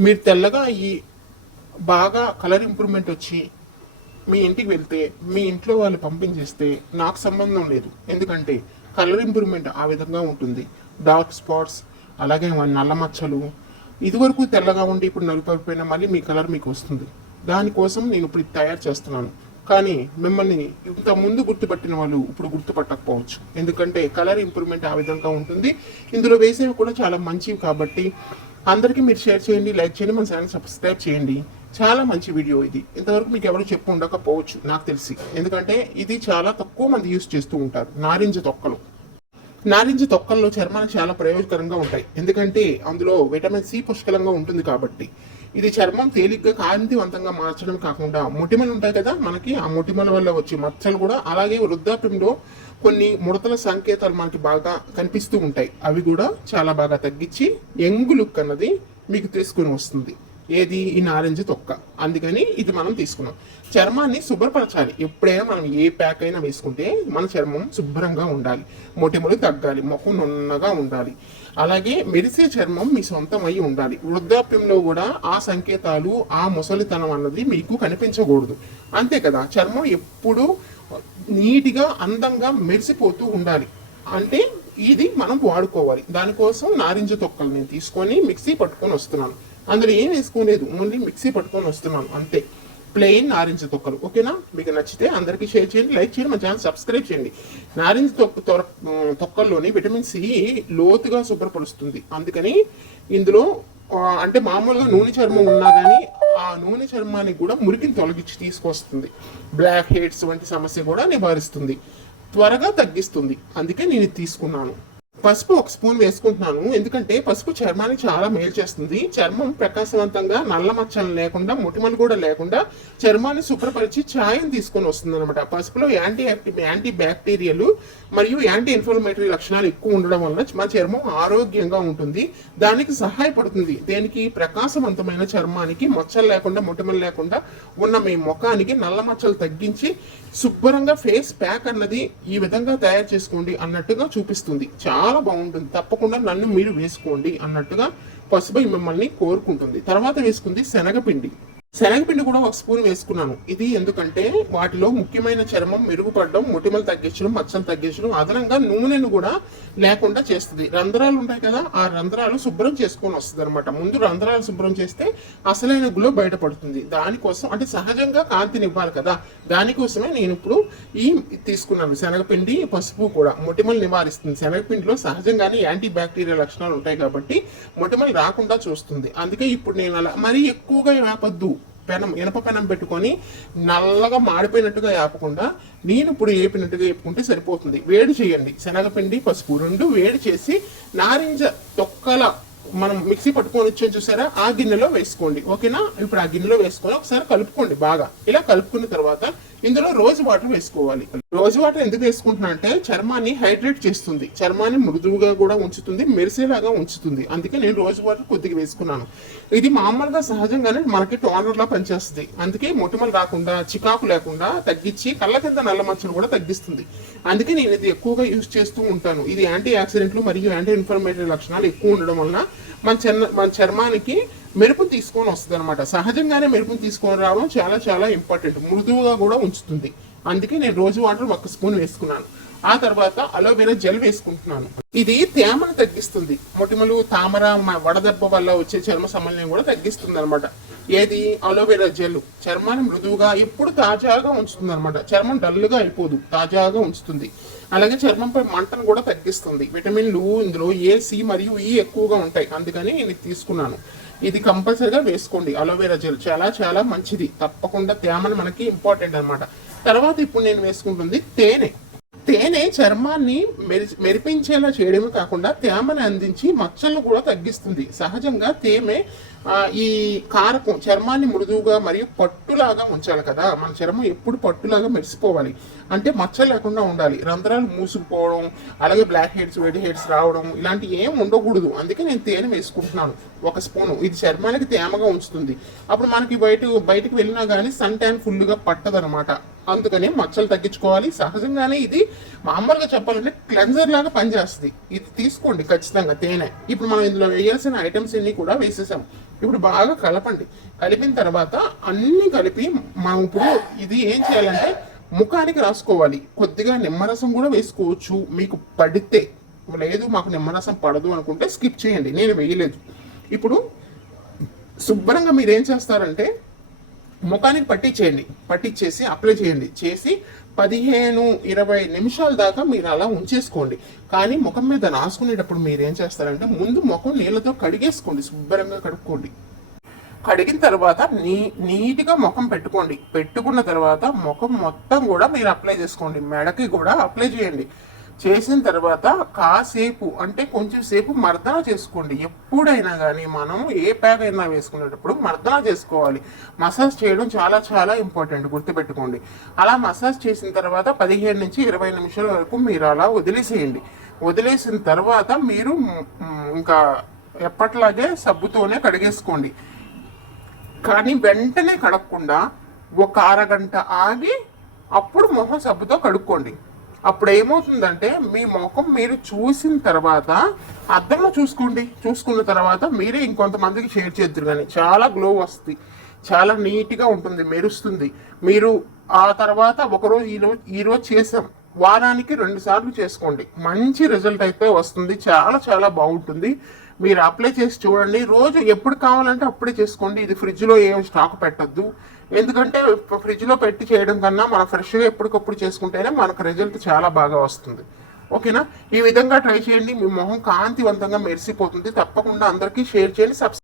మీరు తెల్లగా అయ్యి బాగా కలర్ ఇంప్రూవ్మెంట్ వచ్చి మీ ఇంటికి వెళ్తే మీ ఇంట్లో వాళ్ళు పంపించేస్తే నాకు సంబంధం లేదు. ఎందుకంటే కలర్ ఇంప్రూవ్మెంట్ ఆ విధంగా ఉంటుంది. డార్క్ స్పాట్స్ అలాగే నల్ల మచ్చలు ఇదివరకు తెల్లగా ఉండి ఇప్పుడు నలుపైపోయినా మళ్ళీ మీ కలర్ మీకు వస్తుంది. దానికోసం నేను ఇప్పుడు తయారు చేస్తున్నాను. కానీ మిమ్మల్ని ఇంత ముందు గుర్తుపట్టిన వాళ్ళు ఇప్పుడు గుర్తుపట్టకపోవచ్చు. ఎందుకంటే కలర్ ఇంప్రూవ్మెంట్ ఆ విధంగా ఉంటుంది. ఇందులో వేసేవి కూడా చాలా మంచివి కాబట్టి అందరికీ మీరు షేర్ చేయండి లైక్ చేయండి మన ఛానల్ సబ్స్క్రైబ్ చేయండి. చాలా మంచి వీడియో ఇది. ఇంతవరకు మీకు ఎవరు చెప్పు ఉండకపోవచ్చు నాకు తెలిసి. ఎందుకంటే ఇది చాలా తక్కువ మంది యూస్ చేస్తూ ఉంటారు నారింజ తొక్కలు. నారింజ తొక్కల్లో చర్మానికి చాలా ప్రయోజకరంగా ఉంటాయి. ఎందుకంటే అందులో విటమిన్ సి పుష్కలంగా ఉంటుంది కాబట్టి. ఇది చర్మం తేలిగ్గా కాంతివంతంగా మార్చడం కాకుండా మొటిమలు ఉంటాయి కదా మనకి ఆ మొటిమల వల్ల వచ్చే మచ్చలు కూడా అలాగే వృద్ధాప్యంలో కొన్ని ముడతల సంకేతాలు మనకి బాగా కనిపిస్తూ ఉంటాయి. అవి కూడా చాలా బాగా తగ్గించి యంగ్ లుక్ అన్నది మీకు తీసుకుని వస్తుంది. ఏది? ఈ నారింజ తొక్క. అందుకని ఇది మనం తీసుకున్నాం. చర్మాన్ని శుభ్రపరచాలి. ఎప్పుడైనా మనం ఏ ప్యాక్ అయినా వేసుకుంటే మన చర్మం శుభ్రంగా ఉండాలి. మొటిములు తగ్గాలి. ముఖం నున్నగా ఉండాలి. అలాగే మెరిసే చర్మం మీ సొంతం అయి ఉండాలి. వృద్ధాప్యంలో కూడా ఆ సంకేతాలు ఆ ముసలితనం అన్నది మీకు కనిపించకూడదు. అంతే కదా? చర్మం ఎప్పుడూ నీట్గా అందంగా మెరిసిపోతూ ఉండాలి. అంటే ఇది మనం వాడుకోవాలి. దానికోసం నారింజ తొక్కలు నేను తీసుకొని మిక్సీ పట్టుకొని వస్తున్నాను. అందులో ఏం వేసుకోలేదు. ఓన్లీ మిక్సీ పట్టుకొని వస్తున్నాను అంతే. ప్లెయిన్ నారింజ తొక్కలు. ఓకేనా మీకు నచ్చితే అందరికీ షేర్ చేయండి లైక్ చేయండి మా ఛానల్ సబ్స్క్రైబ్ చేయండి. నారింజ తొక్క తొక్కల్లోని విటమిన్ సి లోతుగా శుభ్రపరుస్తుంది. అందుకని ఇందులో అంటే మామూలుగా నూనె చర్మం ఉన్నా కానీ ఆ నూనె చర్మానికి కూడా మురికిని తొలగించి తీసుకొస్తుంది. బ్లాక్ హెడ్స్ వంటి సమస్య కూడా నివారిస్తుంది. త్వరగా తగ్గిస్తుంది. అందుకే నేను తీసుకున్నాను. పసుపు ఒక స్పూన్ వేసుకుంటున్నాను. ఎందుకంటే పసుపు చర్మానికి చాలా మేలు చేస్తుంది. చర్మం ప్రకాశవంతంగా నల్ల మచ్చలు లేకుండా మొటిమలు కూడా లేకుండా చర్మాన్ని శుభ్రపరిచి ఛాయం తీసుకొని వస్తుంది అనమాట పసుపులో యాంటీ యాంటీ బ్యాక్టీరియలు మరియు యాంటీ ఇన్ఫ్లమేటరీ లక్షణాలు ఎక్కువ ఉండడం వలన మన చర్మం ఆరోగ్యంగా ఉంటుంది. దానికి సహాయపడుతుంది. దేనికి? ప్రకాశవంతమైన చర్మానికి. మచ్చలు లేకుండా మొటిమలు లేకుండా ఉన్న మీ ముఖానికి నల్ల మచ్చలు తగ్గించి శుభ్రంగా ఫేస్ ప్యాక్ అన్నది ఈ విధంగా తయారు చేసుకోండి అన్నట్టుగా చూపిస్తుంది. చాలా బాగుంటుంది. తప్పకుండా నన్ను మీరు వేసుకోండి అన్నట్టుగా పసుపు మిమ్మల్ని కోరుకుంటుంది. తర్వాత వేసుకుంది శనగపిండి. శనగపిండి కూడా ఒక స్పూన్ వేసుకున్నాను. ఇది ఎందుకంటే వాటిలో ముఖ్యమైన చర్మం మెరుగుపడడం మొటిమలు తగ్గించడం మచ్చలు తగ్గించడం అదనంగా నూనెను కూడా లేకుండా చేస్తుంది. రంధ్రాలు ఉంటాయి కదా ఆ రంధ్రాలు శుభ్రం చేసుకొని వస్తుంది అనమాట ముందు రంధ్రాలు శుభ్రం చేస్తే అసలైన గ్లో బయటపడుతుంది. దానికోసం అంటే సహజంగా కాంతిని ఇవ్వాలి కదా. దానికోసమే నేను ఇప్పుడు ఈ తీసుకున్నాను శనగపిండి పసుపు కూడా మొటిమలు నివారిస్తుంది. శనగపిండిలో సహజంగానే యాంటీ బ్యాక్టీరియా లక్షణాలు ఉంటాయి కాబట్టి మొటిమలు రాకుండా చూస్తుంది. అందుకే ఇప్పుడు నేను అలా మరీ ఎక్కువగా రాపద్దు పెనం ఇనప పెనం పెట్టుకొని నల్లగా మాడిపోయినట్టుగా వేపకుండా నేను ఇప్పుడు వేపినట్టుగా వేపుకుంటే సరిపోతుంది. వేడి చేయండి. శనగపిండి పసుపు రెండు వేడి చేసి నారింజ తొక్కల మనం మిక్సీ పట్టుకొని వచ్చాం చూసారా? ఆ గిన్నెలో వేసుకోండి. ఓకేనా? ఇప్పుడు ఆ గిన్నెలో వేసుకొని ఒకసారి కలుపుకోండి బాగా. ఇలా కలుపుకున్న తర్వాత ఇందులో రోజు వాటర్ వేసుకోవాలి. రోజు వాటర్ ఎందుకు వేసుకుంటున్నా అంటే చర్మాన్ని హైడ్రేట్ చేస్తుంది. చర్మాన్ని మృదువుగా కూడా ఉంచుతుంది మెరిసేలాగా ఉంచుతుంది. అందుకే నేను రోజు వాటర్ కొద్దిగా వేసుకున్నాను. ఇది మామూలుగా సహజంగానే మనకి టోనర్ లా పనిచేస్తుంది. అందుకే మొటిమలు రాకుండా చికాకు లేకుండా తగ్గించి కళ్ళ కింద నల్ల మచ్చలు కూడా తగ్గిస్తుంది. అందుకే నేను ఇది ఎక్కువగా యూజ్ చేస్తూ ఉంటాను. ఇది యాంటీ ఆక్సిడెంట్లు మరియు యాంటీ ఇన్ఫర్మేటరీ లక్షణాలు ఎక్కువ ఉండడం వలన మన చర్మ మన చర్మానికి మెరుపు తీసుకొని వస్తుంది అనమాట సహజంగానే మెరుపుని తీసుకొని రావడం చాలా చాలా ఇంపార్టెంట్ మృదువుగా కూడా ఉంచుతుంది. అందుకే నేను రోజు వాటర్ ఒక స్పూన్ వేసుకున్నాను. ఆ తర్వాత అలోవెరా జెల్ వేసుకుంటున్నాను. ఇది తేమను తగ్గిస్తుంది. మొటిమలు తామర వడదెబ్బ వల్ల వచ్చే చర్మ సమన్వయం కూడా తగ్గిస్తుంది అనమాట ఏది? Aloe vera gel. చర్మాన్ని మృదువుగా ఎప్పుడు తాజాగా ఉంచుతుంది అనమాట చర్మం డల్గా అయిపోదు. తాజాగా ఉంచుతుంది. అలాగే చర్మంపై మంటను కూడా తగ్గిస్తుంది. విటమిన్లు ఇందులో ఏ సి మరియు ఈ ఎక్కువగా ఉంటాయి. అందుకని నేను తీసుకున్నాను. ఇది కంపల్సరీగా వేసుకోండి. అలోవెరా జెల్ చాలా చాలా మంచిది. తప్పకుండా తేమని మనకి ఇంపార్టెంట్ అనమాట తర్వాత ఇప్పుడు నేను వేసుకుంటుంది తేనె. తేనె చర్మాన్ని మెరి మెరిపించేలా చేయడమే కాకుండా తేమని అందించి మచ్చలను కూడా తగ్గిస్తుంది. సహజంగా తేమె ఈ కారకం చర్మాన్ని మృదువుగా మరియు పట్టులాగా ఉంచాలి కదా. మన చర్మం ఎప్పుడు పట్టులాగా మెరిసిపోవాలి. అంటే మచ్చలు లేకుండా ఉండాలి. రంధ్రాలు మూసుకుపోవడం అలాగే బ్లాక్ హెడ్స్ రెడ్ హెడ్స్ రావడం ఇలాంటి ఏం ఉండకూడదు. అందుకే నేను తేనె వేసుకుంటున్నాను. ఒక స్పూను. ఇది చర్మానికి తేమగా ఉంచుతుంది. అప్పుడు మనకి బయట బయటకు వెళ్ళినా కానీ సన్ ట్యాన్ ఫుల్గా పట్టదనమాట అందుకని మచ్చలు తగ్గించుకోవాలి. సహజంగానే ఇది మామూలుగా చెప్పాలంటే క్లెన్జర్ లాగా పనిచేస్తుంది. ఇది తీసుకోండి ఖచ్చితంగా తేనె. ఇప్పుడు మనం ఇందులో వేయాల్సిన ఐటమ్స్ అన్ని కూడా వేసేసాము. ఇప్పుడు బాగా కలపండి. కలిపిన తర్వాత అన్ని కలిపి మనం ఇప్పుడు ఇది ఏం చేయాలంటే ముఖానికి రాసుకోవాలి. కొద్దిగా నిమ్మరసం కూడా వేసుకోవచ్చు. మీకు పడితే. లేదు మాకు నిమ్మరసం పడదు అనుకుంటే స్కిప్ చేయండి. నేను వేయలేదు. ఇప్పుడు శుభ్రంగా మీరు ఏం చేస్తారంటే ముఖానికి పట్టించేయండి పట్టించేసి అప్లై చేయండి. చేసి పదిహేను ఇరవై నిమిషాల దాకా మీరు అలా ఉంచేసుకోండి. కానీ ముఖం మీద రాసుకునేటప్పుడు మీరు ఏం చేస్తారంటే ముందు ముఖం నీళ్ళతో కడిగేసుకోండి. శుభ్రంగా కడుక్కోండి. కడిగిన తర్వాత నీ నీట్గా ముఖం పెట్టుకోండి. పెట్టుకున్న తర్వాత ముఖం మొత్తం కూడా మీరు అప్లై చేసుకోండి. మెడకి కూడా అప్లై చేయండి. చేసిన తర్వాత కాసేపు అంటే కొంచెం సేపు మర్దన చేసుకోండి. ఎప్పుడైనా కానీ మనం ఏ ప్యాక్ అయినా వేసుకునేటప్పుడు మర్దన చేసుకోవాలి. మసాజ్ చేయడం చాలా చాలా ఇంపార్టెంట్. గుర్తుపెట్టుకోండి. అలా మసాజ్ చేసిన తర్వాత పదిహేను నుంచి ఇరవై నిమిషాల వరకు మీరు అలా వదిలేసేయండి. వదిలేసిన తర్వాత మీరు ఇంకా ఎప్పట్లాగే సబ్బుతోనే కడిగేసుకోండి. కానీ వెంటనే కడగకుండా ఒక అరగంట ఆగి అప్పుడు మొహం సబ్బుతో కడుక్కోండి. అప్పుడు ఏమవుతుందంటే మీ ముఖం మీరు చూసిన తర్వాత అద్దంలో చూసుకోండి. చూసుకున్న తర్వాత మీరే ఇంకొంతమందికి షేర్ చేద్దరు కానీ చాలా గ్లో వస్తుంది. చాలా నీట్గా ఉంటుంది మెరుస్తుంది. మీరు ఆ తర్వాత ఒకరోజు ఈరోజు ఈరోజు చేసాం. వారానికి రెండు సార్లు చేసుకోండి. మంచి రిజల్ట్ అయితే వస్తుంది. చాలా చాలా బాగుంటుంది. మీరు అప్లై చేసి చూడండి. రోజు ఎప్పుడు కావాలంటే అప్పుడే చేసుకోండి. ఇది ఫ్రిడ్జ్లో ఏం స్టాక్ పెట్టద్దు. ఎందుకంటే ఫ్రిడ్జ్లో పెట్టి చేయడం కన్నా మనం ఫ్రెష్గా ఎప్పటికప్పుడు చేసుకుంటేనే మనకు రిజల్ట్ చాలా బాగా వస్తుంది. ఓకేనా ఈ విధంగా ట్రై చేయండి. మీ మొహం కాంతివంతంగా మెరిసిపోతుంది. తప్పకుండా అందరికీ షేర్ చేయండి. సబ్స్క్రైబ్